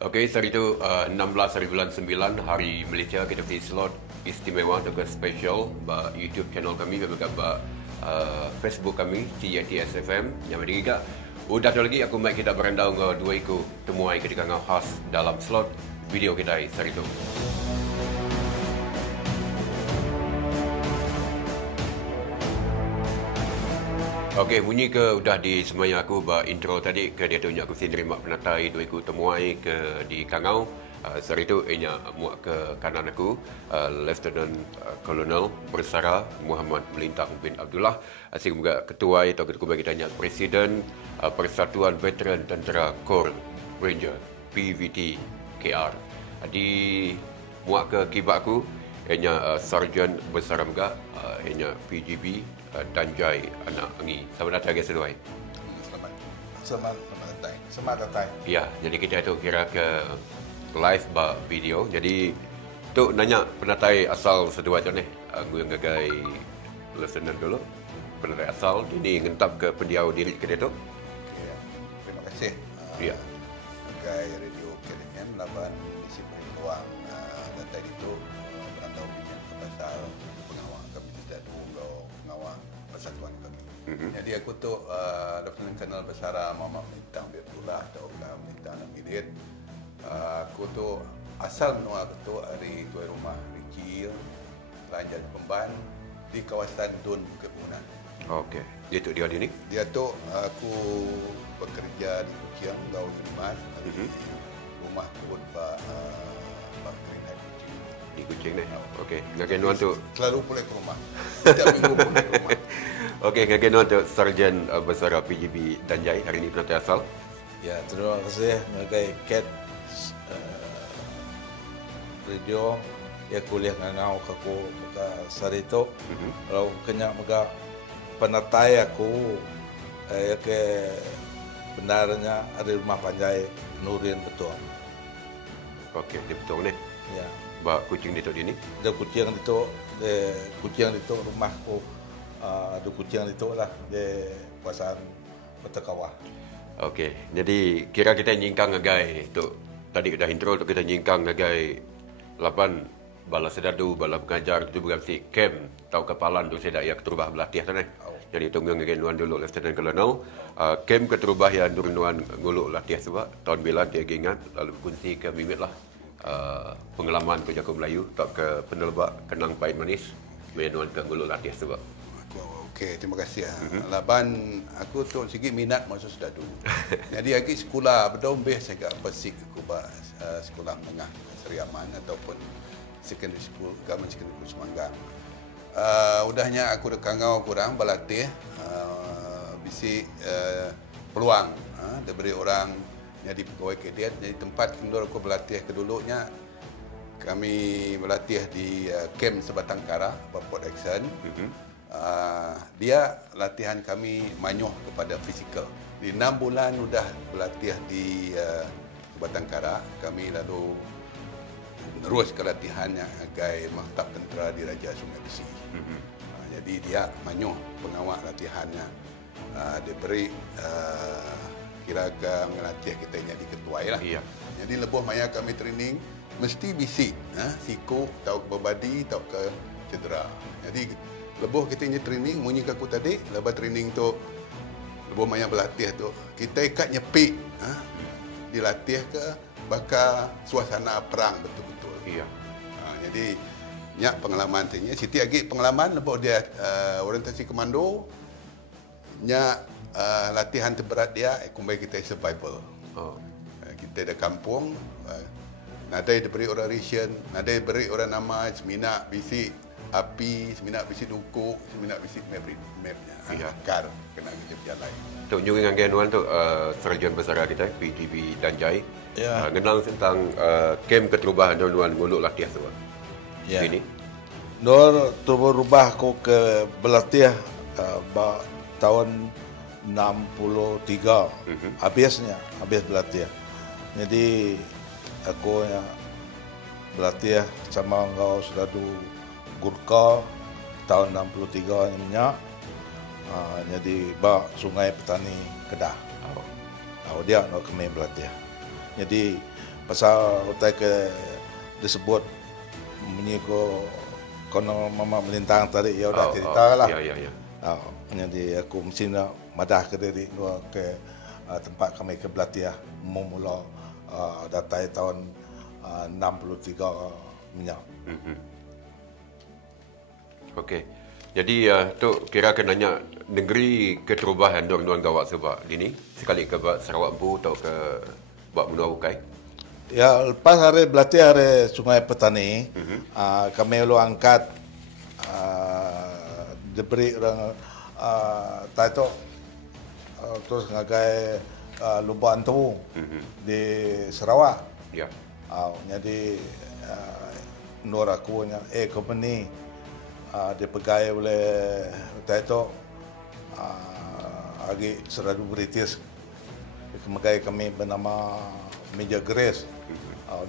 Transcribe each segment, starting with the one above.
Okey, hari itu 16 hari bulan 9 hari Malaysia kita pergi slot istimewa dengan special ba YouTube channel kami dan juga Facebook kami CATSFM yang ada juga. Udah tu lagi aku mai kita berandau dengan dua iku temuai ketika ngau khas dalam slot video kita hari itu. Okey, bunyi ke udah di semaya aku ba intro tadi ke dia tunjuk aku sendiri mak penatai dua ikut temuai ke di Kangau. Sehari itu ianya muak ke kanan aku Lieutenant Colonel Bersara Muhammad Melintang bin Abdullah. Asyik juga ketua atau ketua kita tanya Presiden Persatuan Veteran Tentera Kor Ranger PVT KR. Di muak ke kibak aku ianya Sarjan Bersara juga ianya PGB Danjai anak Angi. Selamat datang guys seduai. Selamat datang. Ya, jadi kita tu kira ke live ba video. Jadi tu nanya penatai asal seduai tu ni. Aku yang gagai listener dulu. Penatai asal ini ngentap ke pendiau diri ke dia tu. Okay. Terima kasih. Ya. Gagai Radio KDN laban isi peluang data itu berandau bincang ke pasal pengawal kami tidak dulu pengawal persatuan kami. Jadi aku tu Lieutenant Colonel Bersara Muhammad Melintang bin Abdullah atau Melintang Namidit. Aku tu asal menua tu dari tuai rumah kecil Lanjat Pemban di kawasan Dun Bukit Bangunan. Okey. Dia tu dia ni. Dia tu aku bekerja di Kuching Gau Seniman di rumah kebun Pak Kerinhat Kuching. Di Kuching ni. Okey. Ngagenuan tu. Selalu pulang ke rumah. Setiap minggu pulang ke rumah. Okey, ngagenuan tu Sarjan Bersara PGB Danjai hari ini penatai asal. Ya, terima kasih sebagai Cat Radio ya kuliah ngangau aku ke sarito. Kalau kena mega penatai aku ya ke benarnya ada rumah panjai Nurin betul. Okey, dia betul ni. Ya. Ba kucing dia tu dia ni. Ada kucing itu rumahku ada kucing itu lah di kawasan Petakawah. Okey, jadi kira kita nyingkang ngagai tu. Tadi dah intro tu kita nyingkang ngagai lapan bala sedadu, bala pengajar tu bukan si camp tau kepalan tu saya dah ya keterubah belatih tu ni. Jadi tunggu ngagai nuan dulu Lieutenant Colonel. Camp keterubah yang nuan nguluk latih sebab tahun bilan dia ingat lalu kunci ke mimit lah. Pengalaman ke Jago Melayu tak ke penelbak kenang pahit manis menuan ke nguluk latih sebab. Okey, terima kasih. Laban aku tu sikit minat masa sedadu. Jadi lagi sekolah berdombeh saya kat Persik aku sekolah menengah Seri Aman ataupun secondary school, government secondary school Semanggang. Udahnya aku dah kangau kurang berlatih bisi peluang diberi orang jadi pegawai kadet. Jadi tempat kendor aku berlatih kedulunya kami berlatih di camp Sebatang Kara, Port Action. Dia latihan kami manyuh kepada fizikal. Di 6 bulan sudah berlatih di Sebatang Kara. Kami lalu terus ke latihannya agai Maktab Tentera di Raja Sungai Besi. Jadi dia manyuh pengawal latihannya. Diberi kira ke melatih kita jadi ketua lah. Iya. Jadi lebuh maya kami training mesti bisi, siku tau berbadi tau ke cedera. Jadi lebuh kita punya training, munyi aku tadi, lepas training tu, lebuh maya berlatih tu, kita ikat nyepik, dilatih ke, bakal suasana perang betul-betul. Iya. Jadi, nyak pengalaman tu, Siti lagi pengalaman, lebuh dia orientasi komando, nyak latihan terberat dia, kembali kita survival. Kita ada kampung, nadai diberi orang ration, nadai diberi orang nama, seminak, bisik, api, seminak bisi dukuk, seminak bisi mapnya. Kar kena kerja berjalan. Tok Nyuri dengan Genuan tu Sarjan Bersara kita PGB Danjai. Ya. Kenal tentang camp keterubahan nuan nguluk latih sebab. Ya. Ini. Nur tu berubah aku ke berlatih tahun 63. Habis berlatih. Jadi aku yang berlatih sama engkau sedadu Gurkha tahun 63 minyak. Jadi Sungai Petani Kedah. Dia nak kami berlatih. Jadi pasal utai ke disebut bunyi ko kono mama melintang tadi ya udah cerita lah. Ya. Jadi aku mesti nak madah ke diri gua ke tempat kami ke Belatiah memula datai tahun 63 minyak. Okey. Jadi tu kira ke nanya negeri keterubahan duan gawat sebab ini sekali ke Sarawak Bu atau ke buat menua bukai. Ya lepas hari Belatiah hari Sungai Petani, kami lalu angkat diberi orang taito terus ngagai lubang tu di Sarawak. Ya. Jadi nur aku nya company dipegai oleh taito agi seradu British. Kemudian kami bernama Major Grace.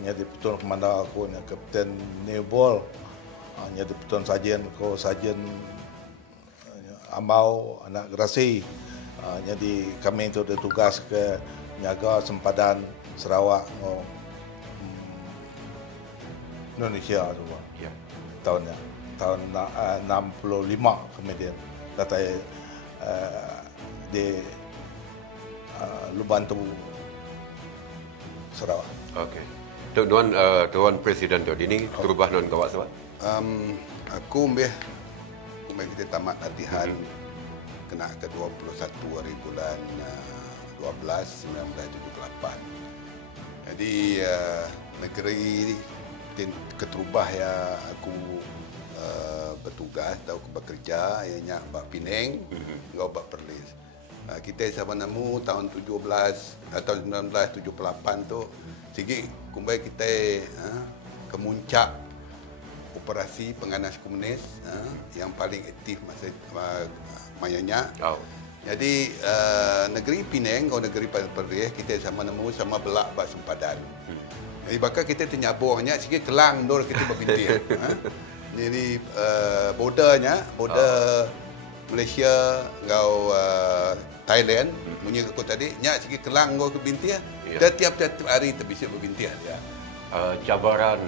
Jadi petun komandan aku nya Kapten Nebol. Jadi petun sajen ko sajen Ambau anak Gerasi. Jadi kami itu ditugas ke menjaga sempadan Sarawak Indonesia tu. Ya. Tahun 65 kemudian datai di Lubang Tebu Sarawak. Okey. Tu Tuan Presiden tu ini terubah non gawat sebab. Aku kita tamat latihan kena ke 21 hari bulan 12 1978. Jadi negeri keterubah ya aku bertugas atau bekerja ianya Bak Penang, ngau Bak Perlis. Kita sama nemu tahun 1978 tu sigi kumbai kita ke muncak operasi penganas komunis yang paling aktif masa mayanya. Jadi negeri Penang atau negeri Perlis kita sama nemu sama belak bak sempadan. Jadi bakal kita ternyaburnya sikit kelang dor kita berbintir. Jadi border Malaysia ngau Thailand bunyi aku tadi nyak sikit kelang ngau ke bintir. Dan tiap-tiap hari terbisik berbintir ya. Cabaran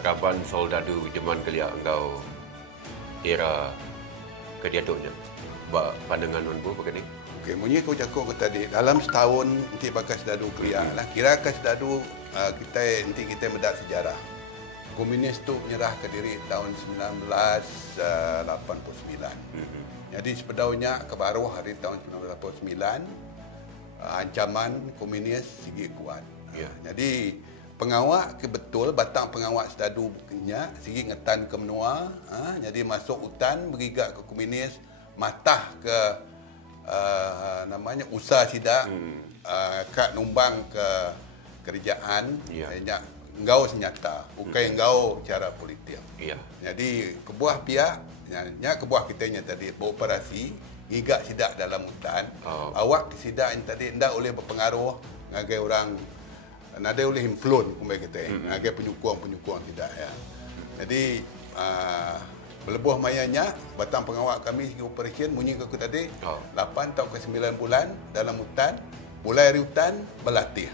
Raban Soldadu zaman kelia engkau era kediatuknya. Pandangan non Bu begini. Okey, bunyi aku cakap ke tadi dalam setahun nanti bakal sedadu kelia lah. Kira akan sedadu kita mendak sejarah. Komunis tu menyerah ke diri tahun 1989. Jadi sepedaunya kebaru hari tahun 1989 ancaman komunis sigi kuat. Jadi pengawak ke betul batang pengawak sedadu nya sigi ngetan ke menua, jadi masuk hutan berigak ke komunis matah ke namanya usaha sidak kak numbang ke kerajaan engkau senyata, bukan engkau cara politik. Jadi kebuah pihak, kebuah kitanya tadi beroperasi, gigak sidak dalam hutan. Awak sidak yang tadi tidak boleh berpengaruh ngagai orang, nada boleh influence kumbai kita, ngagai penyukung tidak ya. Jadi berlebuh mayanya batang pengawak kami segi operation bunyi ke aku tadi 8 atau ke 9 bulan dalam hutan, mulai dari hutan berlatih.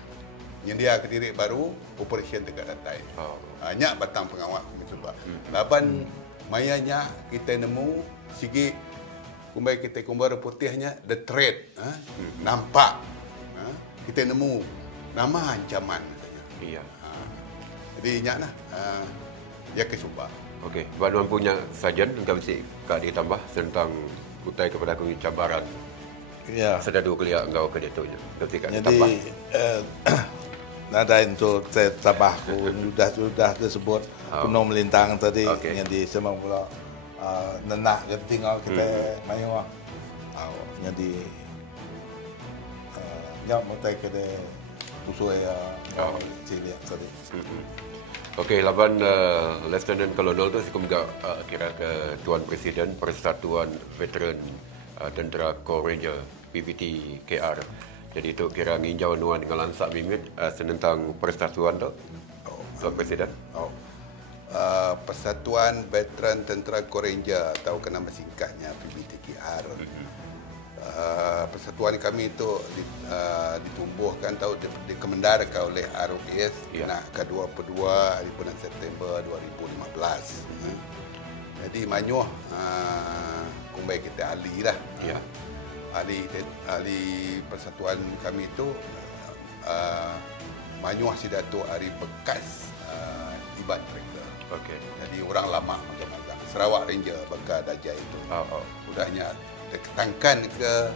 Nyendia ke diri baru operation dekat datai. Banyak batang pengawal kami cuba. Laban mayanya kita nemu sigi kumbai kita kumbar putihnya the threat. Nampak. Kita nemu nama ancaman. Jadi nyaklah ya kesuba. Okey, Banuan punya sajan engkau mesti kak ditambah tentang utai kepada aku cabaran. Sedadu kelia engkau ke ditunya. Ketika ditambah. Nada itu saya tambah sudah disebut penuh melintang tadi yang di semua pula nenak tinggal kita mayu jadi nyak mutai ke de pusui cilik tadi. Okey, laban Lieutenant Colonel tu sikum gak kira ke Tuan Presiden Persatuan Veteran Tentera Korps Ranger PVT KR. Jadi itu kira nginjau nuan dengan lansak mimit tentang persatuan tu, Tuan Presiden. Persatuan Veteran Tentera Korps Ranger atau nama singkatnya PVTKR. persatuan kami itu ditumbuhkan di Kemendarkan oleh ROKS nak ke-22 hari bulan September 2015. Jadi manyuh kumbai kita ahli lah. Ahli persatuan kami itu manyuh si Datuk Ari bekas Iban mereka. Jadi orang lama macam-macam. Sarawak Ranger bakal Dajai itu. Udahnya ketangkan ke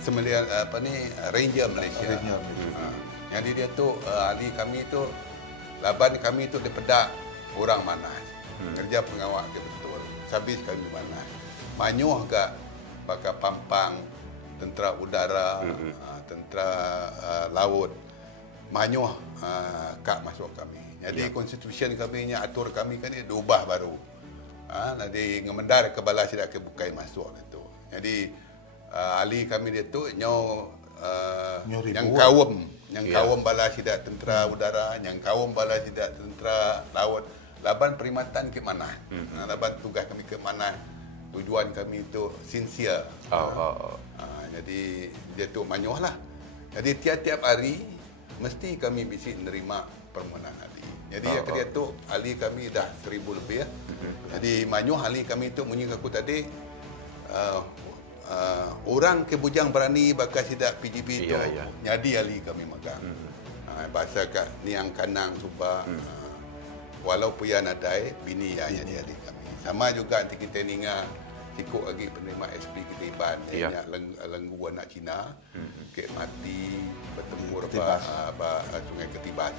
sembilan Ranger Malaysia. Jadi dia tu ahli kami tu laban kami tu dipedak orang Manas. Kerja pengawal ke betul. Habis kami Manas. Manyuh gak bakal Pampang, tentera udara, tentera laut. Manyuh kak masuk kami. Jadi konstitusi kami nya atur kami kan dia diubah baru. Nanti ngemendar ke bala sidak ke bukai masuk itu. Jadi ahli kami dia tu yang kawam bala sidak tentera udara, yang kawam bala sidak tentera laut. Laban perkhidmatan ke mana? Laban tugas kami ke mana? Tujuan kami itu sincere. Jadi dia tu manyuh lah. Jadi tiap-tiap hari mesti kami bisa menerima permohonan ahli. Jadi dia tu ahli kami dah 1000 lebih ya. Jadi manyuh ahli kami tu bunyi aku tadi orang ke bujang berani bakal sidak PGB tu. Jadi ahli kami magang. Bahasa kat niang kanang subah. Walaupun yang nadai bini yang jadi ahli kami. Sama juga nanti kita ninga sikut lagi penerima SP kita Iban lenggu anak Cina ke mati bertemu Sungai Ketibas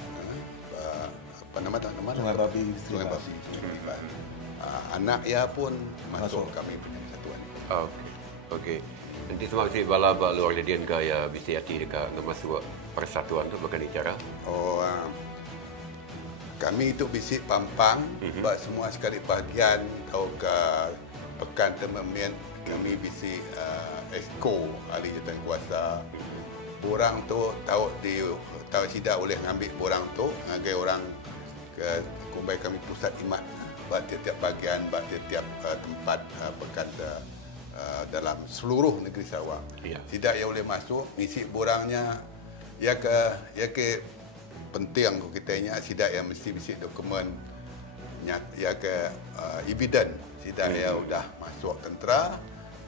apa nama Sungai Babi Sungai Ketibas anak ia pun masuk kami punya satuan. Okey. Nanti semua si bala luar jadian gaya bisa hati dekat masuk persatuan tu bukan cara. Kami itu bisik Pampang buat semua sekali bahagian tahu ke pekan teman-teman kami bisik esko ahli jawatan kuasa. Borang tu tahu sidak boleh ngambil borang tu ngagai orang ke kumbai kami pusat imat buat tiap-tiap bahagian buat tiap-tiap tempat pekan dalam seluruh negeri Sarawak. Sidak yang boleh masuk ngisi borangnya ya ke penting kita nya sidak yang mesti bisik dokumen ya ke evidence sidak yang sudah masuk tentera.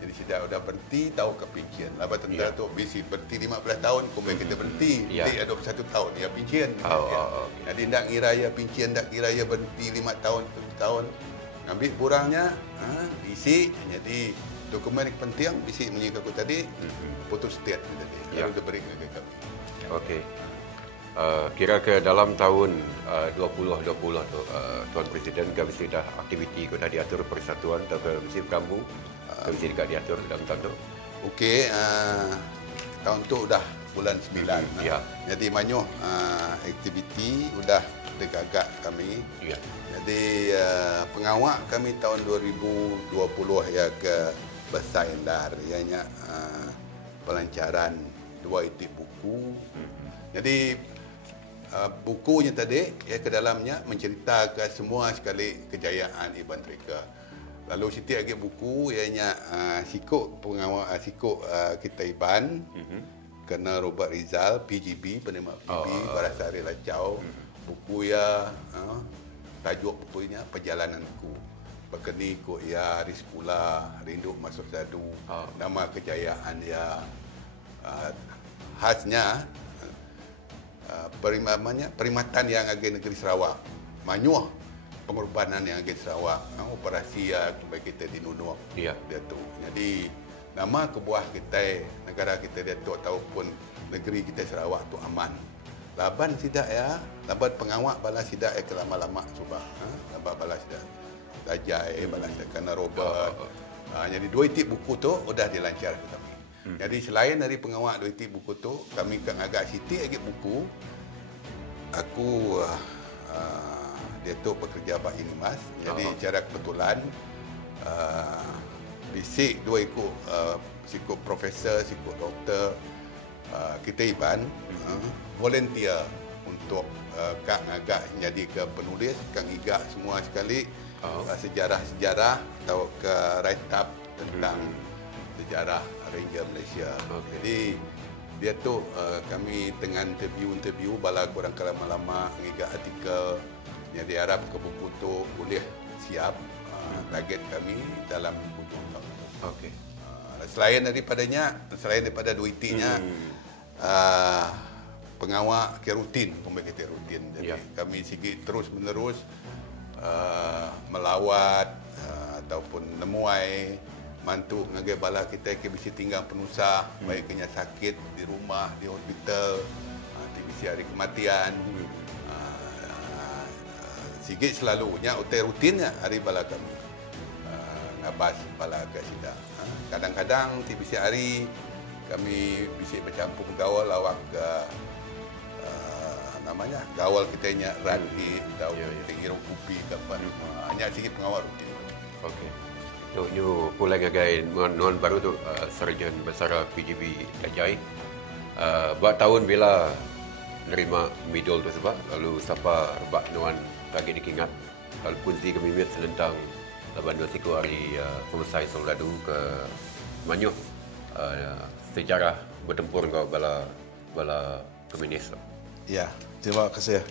Jadi sidak sudah berhenti tahu ke pension. Laba tentera tu bisik berhenti 15 tahun kemudian kita berhenti. Jadi ada 21 tahun dia pension. Jadi ndak ngira ya pension ndak kira ya berhenti 5 tahun 7 tahun. Ambil borangnya bisik jadi dokumen yang penting bisik menyika aku tadi putus state tadi. Lalu diberi ke kami. Okey. Kira ke dalam tahun 2020 tu Tuan Presiden kami sudah aktiviti sudah diatur persatuan atau ke mesti kampung kami juga diatur dalam tahun tu. Okey, tahun tu dah bulan 9. Jadi manyuh aktiviti sudah digagak kami. Jadi pengawak kami tahun 2020 ya ke Bersayendar ianya pelancaran 2 itik buku. Jadi bukunya tadi ya ke dalamnya menceritakan semua sekali kejayaan Iban Trika. Lalu siti lagi buku ianya sikut pengawal sikut kita Iban kena Robert Rizal PGB penerima PGB Barasari Lacau. Buku ya tajuk bukunya Perjalananku. Berkeni ko ya Haris Pula Rindu Masuk Sadu. Nama kejayaan ya khasnya perkhidmatan yang agak negeri Sarawak. Manyuh pengorbanan yang agak Sarawak. Operasi yang bagi kita di Nunuk. Dia tu. Jadi nama kebuah kita, negara kita dia tu ataupun negeri kita Sarawak tu aman. Laban sidak ya, laban pengawak bala sidak ya kelama-lama subah. Laban bala sidak Dajai, bala sidak Kana Robert. Jadi 2 itik buku tu sudah dilancar kami. Jadi selain dari pengawak 2 itik buku tu, kami kan agak siti lagi buku. Aku dia tu pekerja Pak Inimas. Jadi secara kebetulan bisik 2 ikut sikut profesor, sikut doktor kita Iban volunteer untuk kak ngagak jadi ke penulis, kang igak semua sekali sejarah-sejarah atau ke write up tentang sejarah Ranger Malaysia. Jadi dia tu kami tengah interview bala kurang lama-lama ngiga artikel yang diharap ke buku tu boleh siap target kami dalam hujung tahun. Okey. Selain daripada duitinya pengawal ke rutin, pembekit rutin. Jadi kami sikit terus menerus melawat ataupun nemuai mantu ngagai bala kita ke bisi tinggal penusah, baik kena sakit di rumah, di hospital, di bisi hari kematian. Sikit selalunya utai rutinnya hari bala kami ngabas bala ke sida. Kadang-kadang di bisi hari kami bisi bercampur gawal lawak ke namanya gawal kita nya randi atau hirung kopi ke apa. Hanya sikit pengawal rutin. Okey. Nyu pula ngagai non baru tu Sarjan Besar PGB Dajai. Buat tahun bila nerima medal tu sebab lalu siapa rebak nuan bagi dikingat kalau kunci kami miat selentang laban dua siku hari Pemusai Soldadu ke Manyuh sejarah bertempur kau bala komunis. Ya, terima kasih.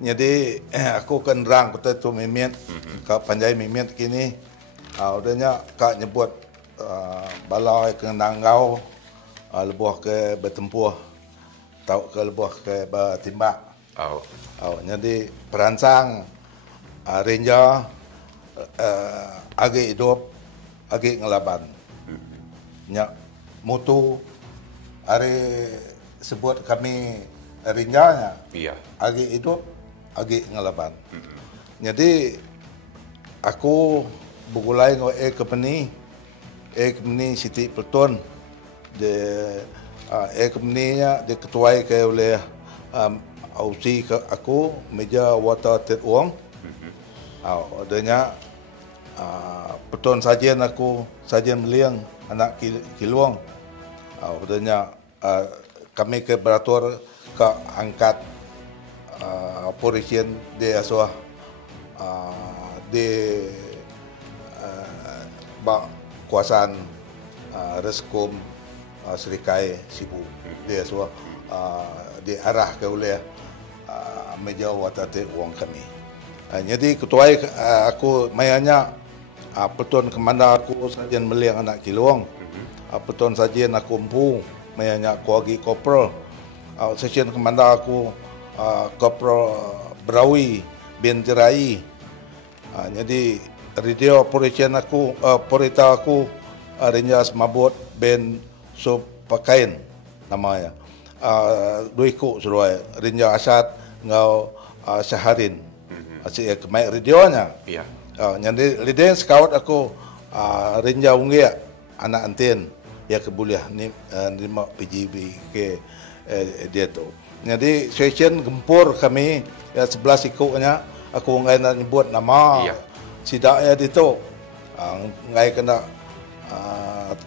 Jadi aku kan rang kata tu mimiat kau panjai mimiat kini. Udahnya kak nyebut bala ke nanggau lebuh ke bertempur tau ke lebuh ke bertimbak. Jadi perancang Ranger agi hidup agi ngelaban. Nya mutu hari sebut kami Rangernya. Iya. Agi hidup agi ngelaban. Jadi aku bergulai dengan company Siti Pelton. Company-nya diketuai oleh Ausi ke aku meja water tet uang. Adanya Pelton sajian aku sajian beliang anak kiluang. Adanya kami ke beratur ke angkat operation di asuh di kuasaan Reskom Serikai Sibu dia semua diarah ke oleh meja watate uang kami. Jadi ketua aku mayanya Pelton Kemanda aku sajian meliang anak kiluang. Pelton sajian aku empu mayanya aku lagi Corporal. Sajian Kemanda aku Corporal Berawi bin Jerai. Jadi radio operation aku perita aku Ranger Semabut Ben Supakain namanya. Duiku suruh Ranger Asad ngau Syaharin. Asyik kemai radionya. Iya. Jadi lidin scout aku Ranger Ungia anak antin ya kebuliah ni lima PGB ke dia tu. Jadi session gempur kami ya 11 ikutnya aku ngai nak nyebut nama. Iya. Sidak ya itu ngai kena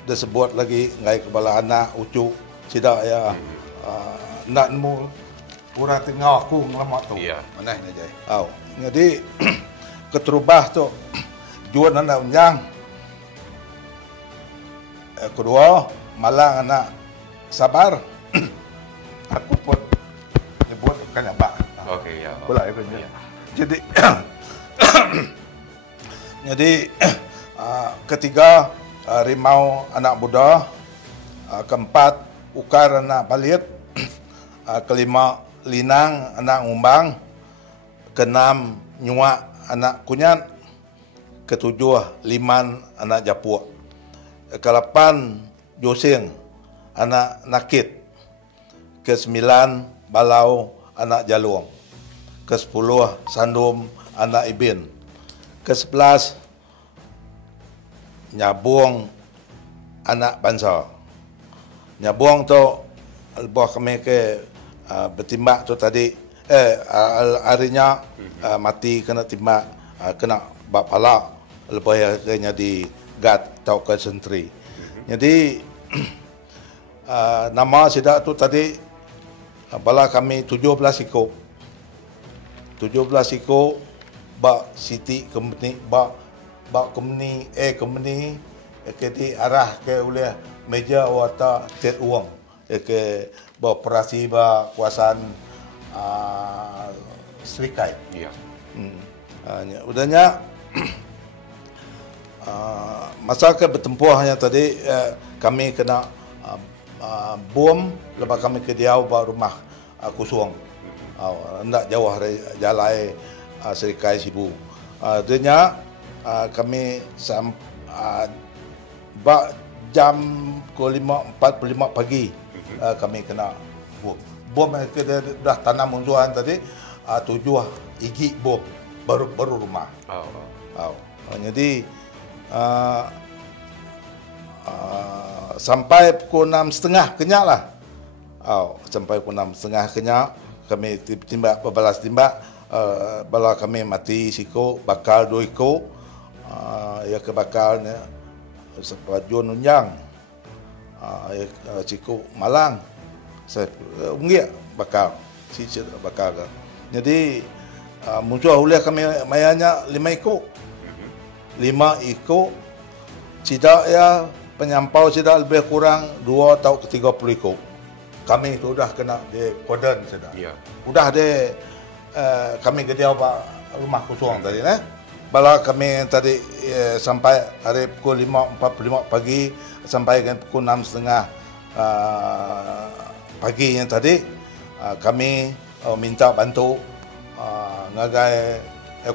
disebut lagi ngai kepala anak ucu sidak ya nak mu pura tengah aku ngelamat tu. Iya. Mana ni Jai? Jadi keterubah tu juan anak unjang. Kedua malang anak sabar. Aku pun nyebut kan apa. Okey ya. Pula aku ya. Jadi ketiga rimau anak muda, keempat ukar anak balit, kelima linang anak umbang, keenam nyuak anak kunyat, ketujuh liman anak japuk, kelapan josing anak nakit, kesembilan balau anak jalung, kesepuluh sandum anak ibin, ke-11 nyabung anak bangsa. Nyabung tu buah kami ke bertimbak tu tadi harinya mati kena timbak kena bab palak lepas akhirnya di guard atau ke sentri. Jadi nama sidak tu tadi bala kami 17 ikut. 17 ikut bak Siti company bak company company ke di arah ke oleh meja wata tet uang ke beroperasi ba kuasaan Serikai. Ya. Udahnya masa ke bertempuhnya tadi kami kena bom lepas kami ke Diau ba rumah kosong. Hendak jauh dari jalan Serikai Sibu. Adanya kami jam 5:45 pagi kami kena bom. Bom kita dah tanam musuhan tadi 7 igi bom baru rumah. Jadi sampai pukul 6:30 kenyak lah. Sampai pukul 6:30 kenyak kami timbak berbalas timbak bala kami mati siko bakal 2 ekor ya kebakalnya sepajun unjang siko malang saya unggih bakal sicir bakal. Jadi muncul oleh kami mayanya 5 ekor. 5 ekor tidak ya penyampau tidak lebih kurang 2 atau 30 ekor. Kami itu sudah kena di kodan sudah. Ya. Sudah di kami ke dia rumah kosong tadi bala kami tadi sampai hari pukul 5:45 pagi sampai kan pukul 6:30 pagi yang tadi kami minta bantu ngagai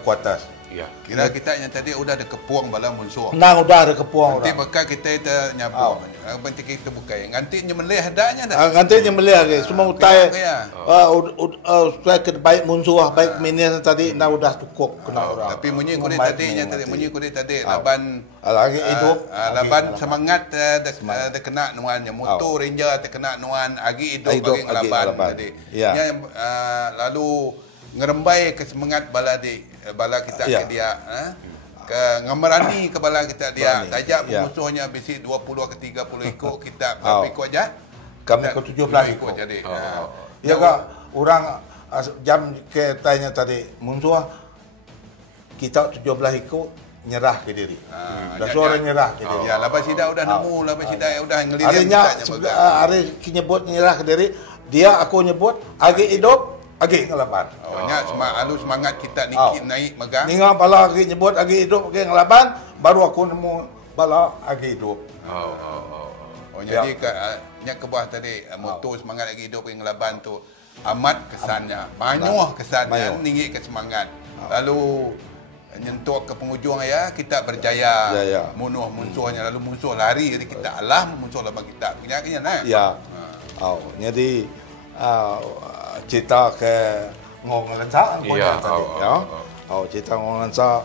kuatas. Ya. Kira kita yang tadi udah ada kepuang bala musuh. Nang udah ada kepuang Nanti orang. bekal kita itu nyabu. Nanti kita bukai. Nanti nyemelih hadanya dah. Nanti yang melihat semua utai. Kaya. Saya ke baik musuh baik minyak tadi nak udah cukup kena orang. Tapi munyi kulit tadi yang tadi munyi kulit tadi laban lagi hidup laban semangat ada kena nuannya motor ranger ada kena nuan agi hidup bagi laban tadi. Yang lalu ngerembai ke semangat bala kita ke dia ke ngamarani ke bala kita dia tajak musuhnya bisi 20 ke 30 ekor kita berapa ekor aja kami ke 17 ekor jadi ya kak orang jam ke tanya tadi musuh kita 17 ekor nyerah ke diri dah suara nyerah ke diri ya lepas sida udah nemu lepas sida udah ngelirik harinya hari nyebut nyerah ke diri dia aku nyebut agi hidup agi ngelaban. Nya semangat kita naik megang. Ninga bala agi nyebut agi hidup agi ngelaban baru aku nemu bala agi hidup. Jadi nya kebah tadi moto semangat agi hidup agi ngelaban tu amat kesannya. Banyak kesannya tinggi ke semangat. Lalu nyentuh ke penghujung ya kita berjaya munuh musuhnya lalu musuh lari jadi kita alah musuh lawan kita. Kenya nah. Ya. Jadi cerita ke ngong lensa tadi ya. Cerita ngong lensa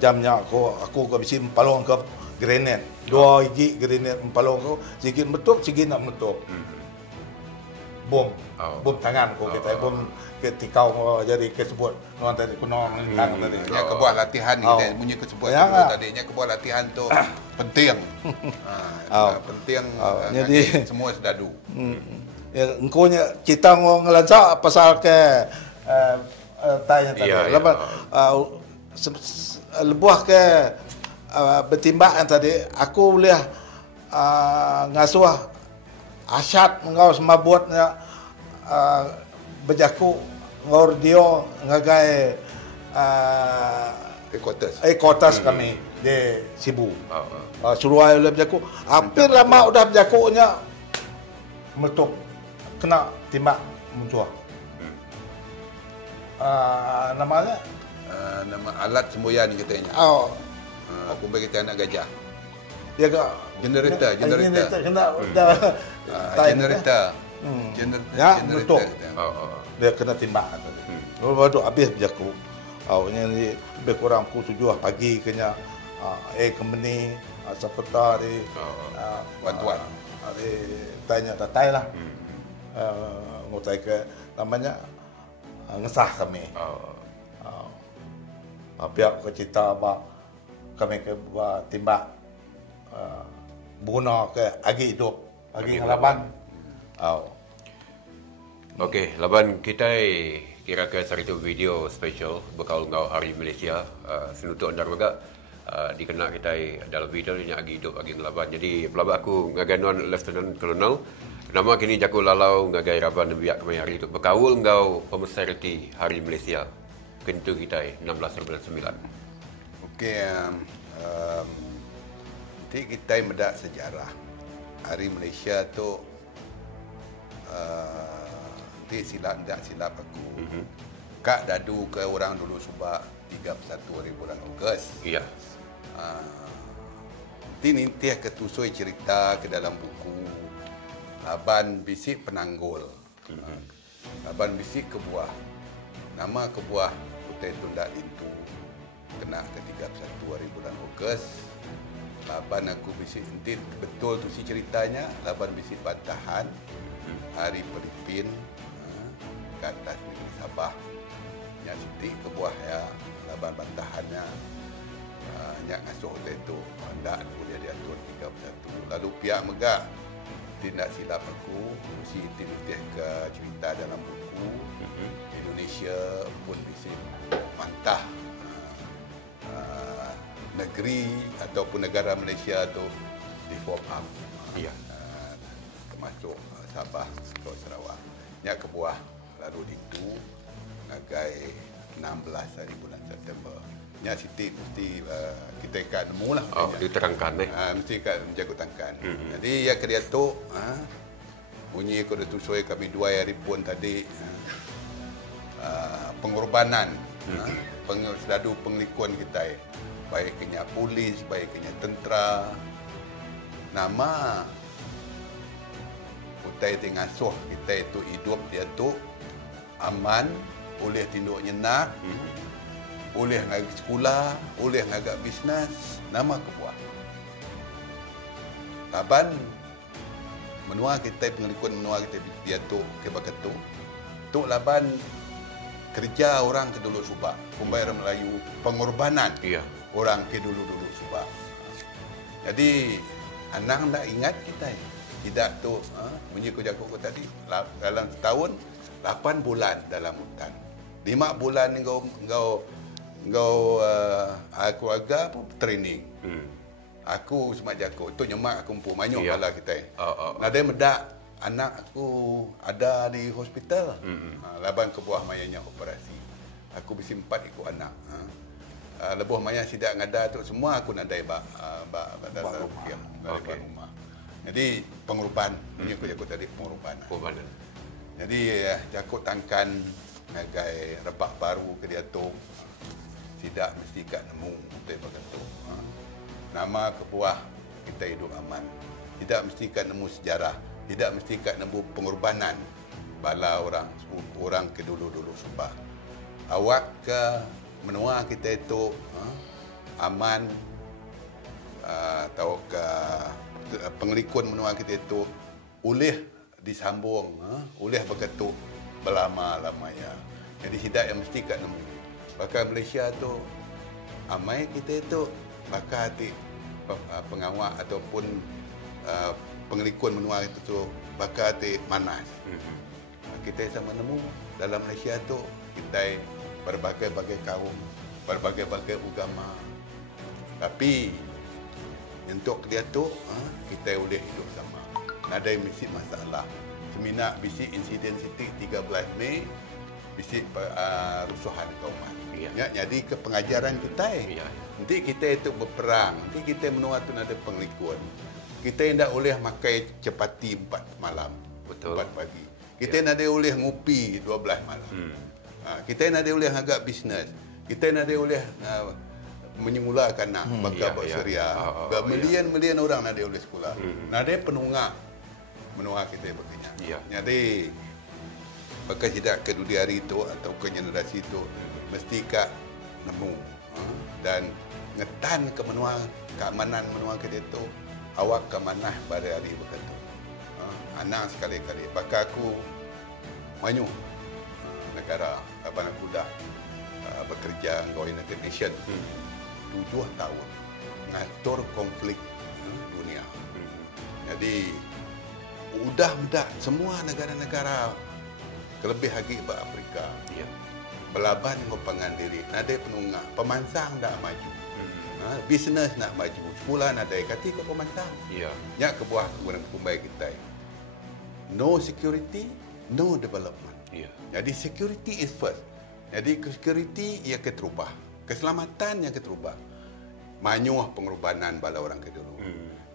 jamnya aku ke bisi palong ke grenade. 2 igi grenade palong ko sikit betul sikit nak betul. Bom. Bom tangan ko kita bom ke tikau jadi ke sebut nuan tadi kuno lintang tadi. Ya kebuah latihan kita bunyi ke sebut tadi nya kebuah latihan tu penting. Penting jadi semua sedadu. Ya, engkaunya kita ngelansak pasal ke tanya tadi. Lepas lebuh ke bertimbang tadi, aku boleh ngasuh asyat ngau semabutnya berjaku ngor dia ngagai ekotas kami di Sibu. Suruh oleh berjaku. Hampir lama udah berjakunya meletup. Kena timbak musuh. Namanya? Nama alat semboyan katanya. Aku bagi kita anak gajah. Dia ke generator. Kena generator. Ya, betul. Dia kena timbak tadi. Baru habis berjaku. Ini lebih kurang pukul 7 pagi kena company sapeta di bantuan. Di tanya datai lah. Ngutai ke namanya ngesah kami. Pihak ke cita kami ke timbak bunuh ke agi hidup agi ngelaban. Okey, laban kita kira ke hari itu video special bekal ngau Hari Malaysia senutuk andar juga dikenal kita dalam video ni agi hidup agi ngelaban. Jadi pelabak aku ngagai nuan Lieutenant Colonel. Nama kini jaku lalau ngagai raban biak kemayari itu berkawul ngau pemerintah Hari Malaysia. Kentu kita 1699. Okey, nanti kita mendak sejarah Hari Malaysia tu nanti silap aku. Kak dadu ke orang dulu subak 31 hari bulan Ogos. Iya. Nanti ketusui cerita ke dalam buku Laban Bisik Penanggul. Laban Bisik Kebuah. Nama Kebuah Kutai Tundak Lintu. Kena ke 31 hari bulan Ogos. Laban aku bisik nanti betul tu si ceritanya. Laban Bisik Bantahan. Hari Pelipin. Ke atas negeri Sabah. Yang Siti Kebuah ya. Laban Bantahannya. Yang ngasuh hotel itu. Tak boleh diatur 31. Lalu pihak megak. Tidak silap aku, mesti tinitih ke cerita dalam buku Indonesia pun bisa mantah negeri ataupun negara Malaysia tu di form up. Iya. Termasuk Sabah atau Sarawak. Nyak Kebuah lalu itu ngagai 16 hari bulan September. Nyak Siti mesti kita ikat nemu lah. Oh, diterangkan mesti ikat menjaga tangkan. Jadi ya kerja tu bunyi aku dah tusui kami 2 hari pun tadi pengorbanan seladu penglikuan kita baik kena polis, baik kena tentera. Nama utai tengasuh kita itu hidup dia tu aman, boleh tinduk nyenak, boleh ngagak sekolah, boleh ngagak bisnes, nama Kebuah. Laban menua kita pengelikun menua kita dia tu ke Bakatu. Tu laban kerja orang ke dulu Subak, pembayar Melayu, pengorbanan. Iya. Orang ke dulu Subak. Jadi anang tak ingat kita. Tidak tu bunyi ku jago ku tadi dalam setahun 8 bulan dalam hutan. 5 bulan engkau aku agak training. Aku semak jago. Tu nyemak aku pun manyuk kala kita. Nada medak anak aku ada di hospital. Laban Kebuah mayanya operasi. Aku bisi 4 ikut anak. Lebuh maya sidak ngada tu semua aku nadai dalam rumah. Jadi pengorban. Ini aku jago tadi pengorbanan. Jadi jago tangkan ngagai rebak baru ke dia tu. Tidak mesti kat nemu betul begitu. Nama Kebuah kita hidup aman. Tidak mesti kat nemu sejarah, tidak mesti kat nemu pengorbanan bala orang ke dulu Subak. Awak ke menua kita itu aman atau ke pengelikun menua kita itu oleh disambung, oleh begitu berlama-lamanya. Jadi tidak yang mesti kat nemu. Bakal Malaysia tu amai kita itu bakal hati pengawal ataupun pengelikun menua itu tu bakal hati manas. Kita sama nemu dalam Malaysia tu kita berbagai-bagai kaum, berbagai-bagai agama. Tapi untuk dia tu kita boleh hidup sama. Ada misi masalah. Seminak bisi insiden Siti 13 Mei bisi rusuhan kauman. Ya, jadi ke pengajaran kita. Nanti kita itu berperang, nanti kita menua tu ada penglikuan. Kita tidak boleh makai cepati 4 malam, 4 pagi. Kita tidak boleh ngopi 12 malam. Kita tidak boleh agak bisnes. Kita tidak boleh menyemulakan nak bakal berseria. Milion-milion orang tidak boleh sekolah. Ada penunggak menua kita begini. Jadi maka tidak ke dunia hari itu atau ke generasi itu mesti kak nemu dan ngetan ke menua keamanan menua kita itu awak ke mana pada hari begitu. Anak sekali-kali bakal aku manyu negara abang aku dah bekerja dengan United Nations 7 tahun ngatur konflik dunia. Jadi udah mendak semua negara-negara kelebih lagi ke Afrika. Belaban yang pengan diri. Nada penunggak. Pemansang dah maju. Bisnes nak maju, sekolah nak ada kati kau pemantau. Ya. Nya kebuah kurang kumbai kita. No security, no development. Ya. Jadi security is first. Jadi security ia keterubah. Keselamatan yang keterubah. Manyuh pengorbanan bala orang ke dulu.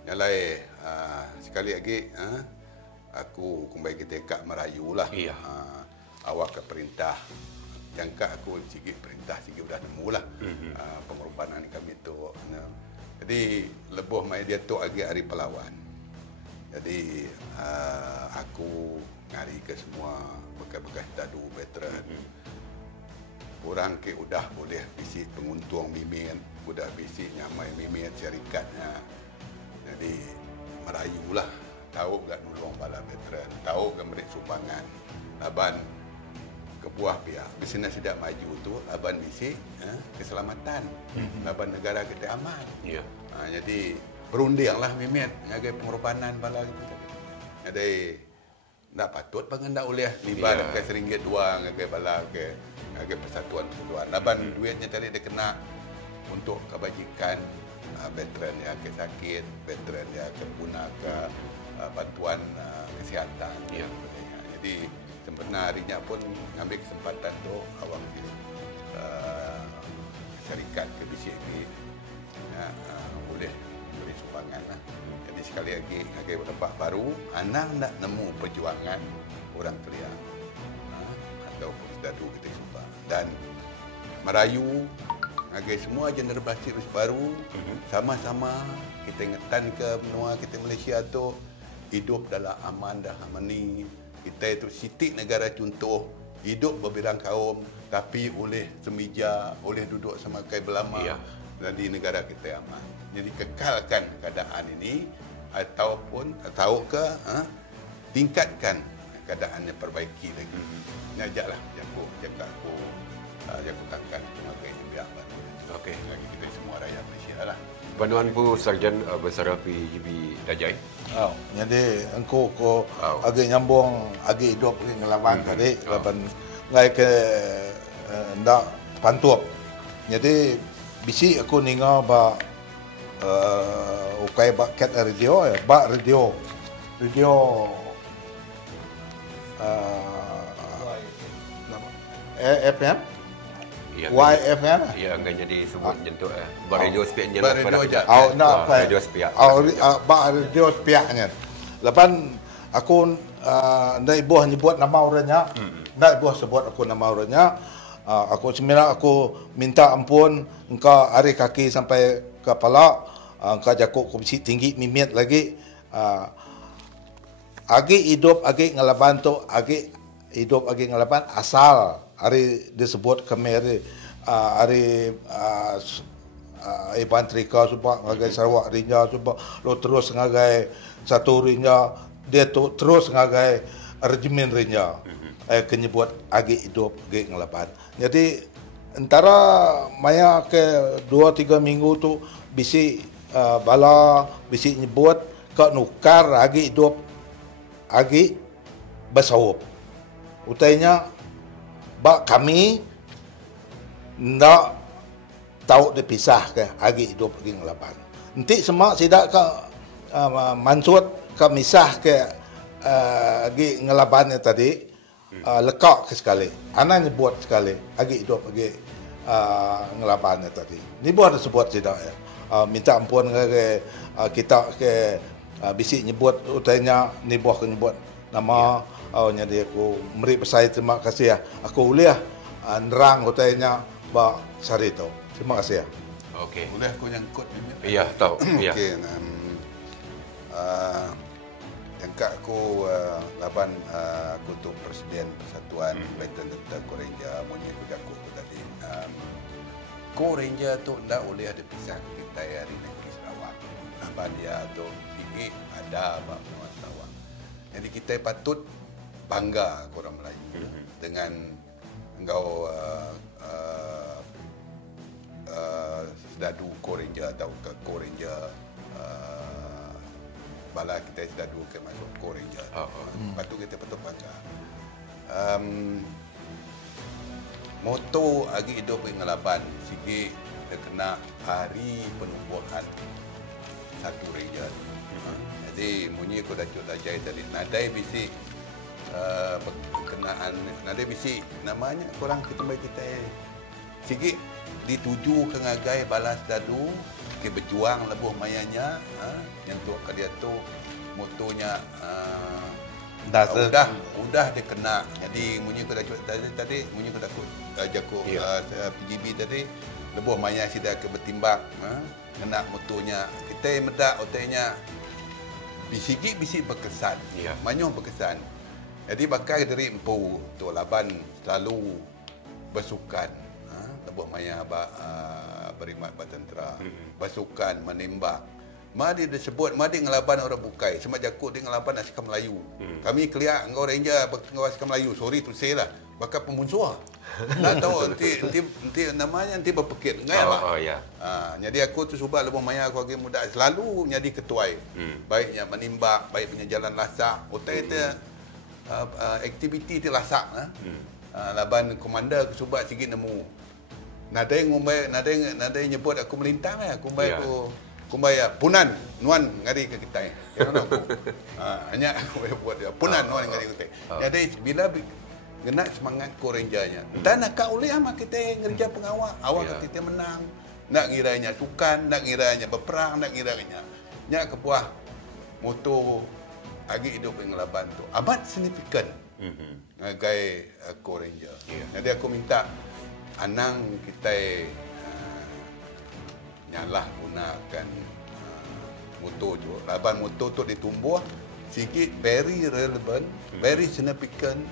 Nyalai sekali lagi aku kumbai kita kak merayu lah. Ya. Awak ke perintah. Jangka aku sikit perintah sikit sudah nemu lah. Pengorbanan kami tu. Jadi lebuh mai dia tu lagi hari pahlawan. Jadi aku ngari ke semua bekas-bekas dadu veteran. Orang ke udah boleh bisik penguntung mimin, udah bisik nyamai mimin syarikatnya. Jadi merayulah, tahu gak nulung bala veteran, tahu gak merik sumbangan. Laban kebuah pihak bisnes tidak maju tu laban bisik keselamatan. Laban negara kita aman. Ya. Jadi berundinglah mimin ngagai pengorbanan bala gitu. Jadi nak patut bangan nak oleh libat ke RM1 dua ngagai bala ke ngagai persatuan-persatuan. Laban duitnya tadi dia kena untuk kebajikan veteran yang ke sakit, veteran yang guna ke bantuan kesihatan. Ya. Jadi sebenarnya pun ngambil kesempatan tu awak syarikat ke BCG boleh beri sumbangan lah. Jadi sekali lagi ngagai tempat baru, anak nak nemu perjuangan orang Kelia atau Dadu kita sumbang dan merayu ngagai semua generasi baru sama-sama kita ingetan ke benua kita Malaysia tu hidup dalam aman dan harmoni. Kita itu sitik negara contoh hidup berbidang kaum tapi boleh semija, boleh duduk sama kai belama dan di negara kita aman. Jadi kekalkan keadaan ini ataupun tingkatkan keadaannya, perbaiki lagi. Ngajaklah aku takkan memakai pihak baru. Okey. Lagi kita semua rakyat Malaysia lah. Bantuan Pu Sarjan Bersara PGB Dajai. Jadi engkau agak nyambung agak hidup ke ngelawan tadi laban ngai ke ndak pantuap. Jadi bisi aku ninga ba ukai ba cat radio radio FM YFM Ya, angkanya disebut jentuk radio spiaknya. Radio je. Radio spiak. Radio spiaknya. Lepas aku ndak ibuh nyebut nama orangnya. Ndak ibuh sebut aku nama orangnya. Aku sebenarnya aku minta ampun engkau ari kaki sampai kepala, engkau jakuk kursi tinggi mimit lagi. Agi hidup agi ngelaban tu agi hidup agi ngelaban asal hari disebut kami hari Iban Trika sebab ngagai Sarawak Rinja sebab lo terus ngagai satu Rinja dia tu terus ngagai regimen Rinja kenyebut agi hidup agi ngelaban. Jadi antara maya ke 2-3 minggu tu bisi bala bisi nyebut ke nukar agi hidup agi bersawup. Utainya bak kami ndak tahu dipisah ke agi hidup agi ngelaban. Nanti semua sidak ke mansut ke misah ke agi ngelabannya tadi lekak ke sekali. Ana nyebut sekali agi hidup agi ngelabannya tadi. Ni buat sebut sidak ya. Minta ampun ke kita ke bisi nyebut utainya ni buah nyebut nama jadi aku beri pesan terima kasih ya. Aku uliah nerang utainya ba Sarito. Terima kasih ya. Okey. Boleh aku nyangkut ni? Iya, tahu. Iya. Okey. Jangka aku laban aku tu Presiden Persatuan Veteran Tentera Korenja punya aku tadi. Korenja tu ndak boleh ada pisah kita hari negeri Sarawak. Laban dia tu fikir ada apa Sarawak. Jadi kita patut bangga orang Melayu dengan engkau sedadu Korenja atau ke Korenja bala kita sedadu ke masuk Korenja. Patut kita patut bangga. Moto agi hidup ngelaban sigi terkena hari penubuhan satu region. Jadi bunyi ko Datuk Dajai tadi nadai bisik berkenaan nadai bisik namanya korang kita sikit dituju ke ngagai balas dadu ke berjuang lebuh mayanya yang tu dia tu motonya udah dia kena. Jadi bunyi ko Datuk tadi bunyi ko Datuk Jaku PGB tadi lebuh maya sida ke bertimbang kena motonya kita medak otaknya bisik berkesan. Manyong berkesan. Jadi bakal dari empu tu laban selalu bersukan. Lebuh maya berimat batentera. Bersukan menembak. Madi disebut madi ngelaban orang bukai. Semak Jakut dia ngelaban askar Melayu. Kami keliak engkau ranger engkau askar Melayu. Sorry to say lah. Bakal pemunsuah. Nak tahu nanti namanya nanti berpekit ngai lah. Jadi aku tu subak lebuh maya aku lagi muda selalu jadi ketuai. Baiknya menimbak, baik punya jalan lasak. Otai tu aktiviti tu lasak laban komander aku subak sikit nemu. Nadai ngumbai nadai nyebut aku melintang aku ngumbai aku kumbaya punan nuan ngari ke kita. Hanya aku buat dia punan nuan ngari ke kita. Jadi bila kena semangat ko rangernya. Dan nak oleh ama kita ngerja pengawal. Awak kita menang. Nak ngiranya sukan, nak ngiranya berperang, nak ngiranya nya kepuah moto agi hidup yang ngelaban tu. Amat signifikan. Ngagai ko ranger. Jadi aku minta anang kita nyalah gunakan motor tu. Laban motor tu ditumbuh sikit very relevant, very significant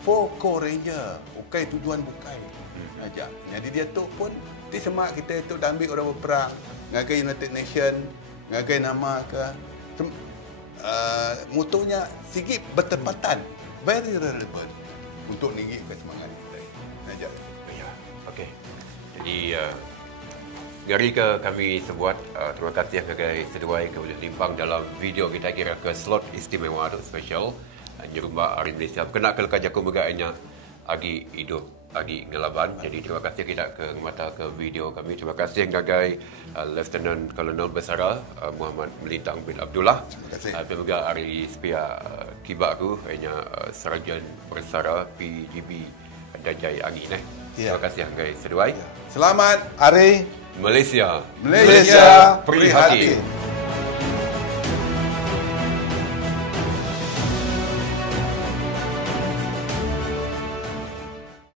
for Ko Ranger. Bukai tujuan bukai. Aja. Jadi dia tu pun di semak kita tu dah ambil orang berperang, ngagai United Nation, ngagai nama ke motonya sikit bertepatan, very relevant untuk ninggi ke semangat kita. Aja. Ya. Okey. Jadi dari ke kami sebuat terima kasih kepada seduai yang boleh limpang dalam video kita kira ke slot istimewa tu special Nyerumba Hari Malaysia. Kena ke Jaku Megainya agi hidup agi ngelaban. Jadi terima kasih kita ke mata ke video kami. Terima kasih ngagai Lieutenant Colonel Besara Muhammad Melintang bin Abdullah. Terima kasih. Dan juga hari sepia kibaku hanya Sarjan Bersara PGB Dajai Agi neh. Terima kasih ngagai seduai. Selamat Hari Malaysia Malaysia prihatin.